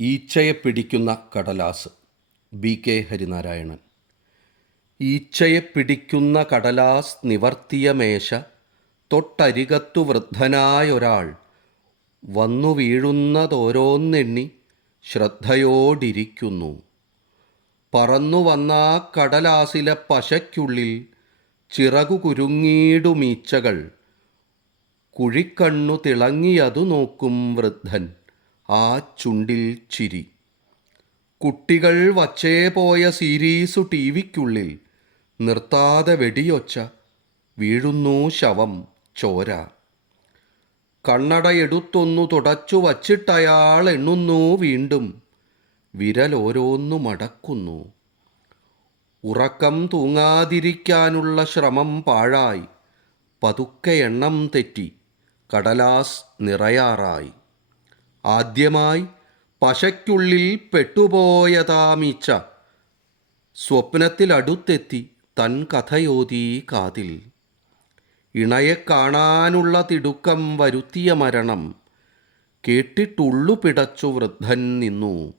ഈച്ചയെ പിടിക്കുന്ന കടലാസ്. B K Harinarayanan. ഈച്ചയെ പിടിക്കുന്ന കടലാസ് നിവർത്തിയ മേശ തൊട്ടരികത്തു വൃദ്ധനായൊരാൾ വന്നു വീഴുന്നതോരോന്നെണ്ണി ശ്രദ്ധയോടിരിക്കുന്നു. പറന്നു വന്ന കടലാസിലെ പശയ്ക്കുള്ളിൽ ചിറകു കുരുങ്ങിയിടുമീച്ചകൾ കുഴിക്കണ്ണു തിളങ്ങിയതു നോക്കും വൃദ്ധൻ. ആ ചുണ്ടിൽ ചിരി. കുട്ടികൾ വച്ചേ പോയ സീരീസു ടി വിക്കുള്ളിൽ നിർത്താതെ വെടിയൊച്ച വീഴുന്നു ശവം ചോര. കണ്ണടയെടുത്തൊന്നു തുടച്ചു വച്ചിട്ടയാൾ എണ്ണുന്നു വീണ്ടും വിരലോരോന്നു മടക്കുന്നു. ഉറക്കം തൂങ്ങാതിരിക്കാനുള്ള ശ്രമം പാഴായി. പതുക്കെ എണ്ണം തെറ്റി കടലാസ് നിറയാറായി. ആദ്യമായി പശയ്ക്കുള്ളിൽ പെട്ടുപോയതാമീച്ച സ്വപ്നത്തിലടുത്തെത്തി തൻ കഥയോതി കാതിൽ. ഇണയെ കാണാനുള്ള തിടുക്കം വരുത്തിയ മരണം കേട്ടിട്ടുള്ളു പിടച്ചു വൃദ്ധൻ നിന്നു.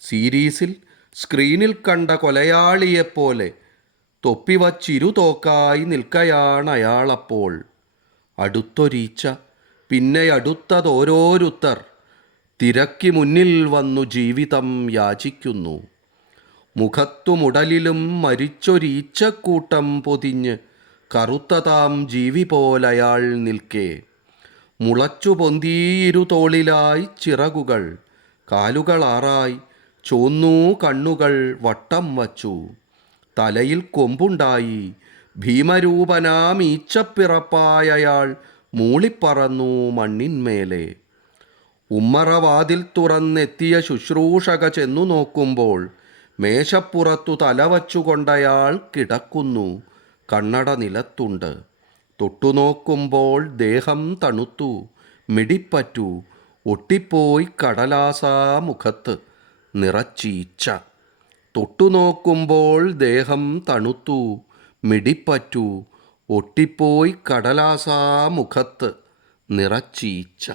സീരീസിൽ സ്ക്രീനിൽ കണ്ട കൊലയാളിയെപ്പോലെ തൊപ്പിവച്ചിരുതോക്കായി നിൽക്കയാണ് അയാളപ്പോൾ അടുത്തൊരീച്ച പിന്നെ അടുത്തതോരോരുത്തർ തിരക്കി മുന്നിൽ വന്നു ജീവിതം യാചിക്കുന്നു. മുഖത്തുമുടലിലും മരിച്ചൊരീച്ചക്കൂട്ടം പൊതിഞ്ഞ് കറുത്തതാം ജീവി പോലയാൾ നിൽക്കേ. മുളച്ചു പൊന്തിയിരുതോളിലായി ചിറകുകൾ കാലുകളാറായി ചോന്നൂ കണ്ണുകൾ വട്ടം വച്ചു. തലയിൽ കൊമ്പുണ്ടായി ഭീമരൂപനാം ഈച്ചപ്പിറപ്പായയാൾ മൂളിപ്പറന്നു മണ്ണിന്മേലെ. ഉമ്മറവാതിൽ തുറന്നെത്തിയ ശുശ്രൂഷക ചെന്നു നോക്കുമ്പോൾ മേശപ്പുറത്തു തലവച്ചുകൊണ്ടയാൾ കിടക്കുന്നു. കണ്ണട നിലത്തുണ്ട്. തൊട്ടുനോക്കുമ്പോൾ ദേഹം തണുത്തു. മിടിപ്പറ്റു. ഒട്ടിപ്പോയി കടലാസാ മുഖത്ത്. നിറച്ചീച്ച. തൊട്ടുനോക്കുമ്പോൾ ദേഹം തണുത്തു. മിടിപ്പറ്റു. ഒട്ടിപ്പോയി കടലാസാ മുഖത്ത്. നിറച്ചീച്ച.